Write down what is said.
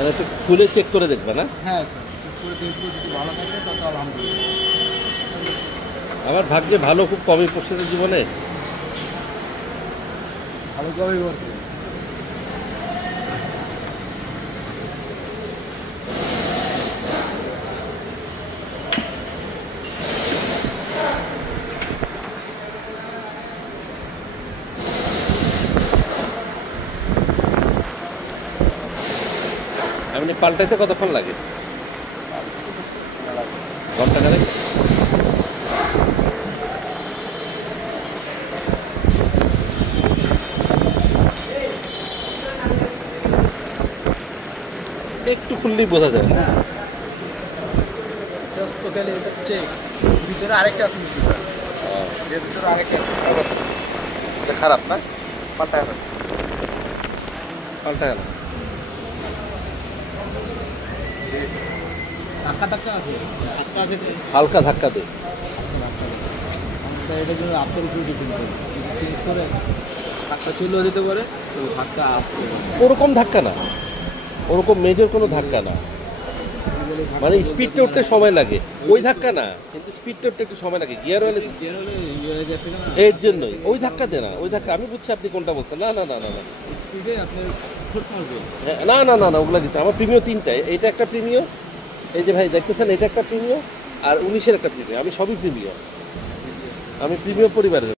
মানে একটু খুলে চেক করে দেখবে না? হ্যাঁ স্যার, চেক করে দেখবো, যদি ভালো থাকে তত আলহামদুলিল্লাহ। আমার ভাগ্যে ভালো খুব কমই পড়ছে তো জীবনে। ভালো কবে করছে? এমনি পাল্টাইতে কতক্ষণ লাগে? ঘন্টা খানেক? একটু খুললেই বোঝা যায় না? জাস্ট তো খেলে এটা হচ্ছে ভিতরে আরেকটা আছে, এর ভিতরে আরেকটা আছে। এটা খারাপ না? পাল্টায় না, পাল্টায় না। ধাক্কা ধাক্কা আছে, ধাক্কা আছে, হালকা ধাক্কা দে। ধাক্কা আছে। আমরা এটার জন্য আপনার উপরে ডিপেন্ড করি, যদি চেঞ্জ করে ধাক্কা চলেও যেতে পারে, তো ধাক্কা আসতে পারে। ওরকম ধাক্কা না, ওরকম মেজর কোনো ধাক্কা না। মানে স্পিডটা উঠতে সময় লাগে, ওই ধাক্কা না, কিন্তু স্পিডটা উঠতে একটু সময় লাগে। গিয়ার অয়েলে গিয়ার হলে ইয়ে হয়ে গেছে না, এর জন্যই ওই ধাক্কা দে না, ওই ধাক্কা আমি বুঝছি আপনি কোনটা বলছেন। না না না না না স্পিডে আপনার ফুট মারবে। না না না না ওগুলা কিছু। আমার প্রিমিয় তিনটাই, এটা একটা প্রিমিয়, এই যে ভাই দেখতেছেন এটা একটা প্রিমিয়, আর 19-এর একটা প্রিমিয়। আমি সবই প্রিমিয়, আমি প্রিমিয় পরিবারের।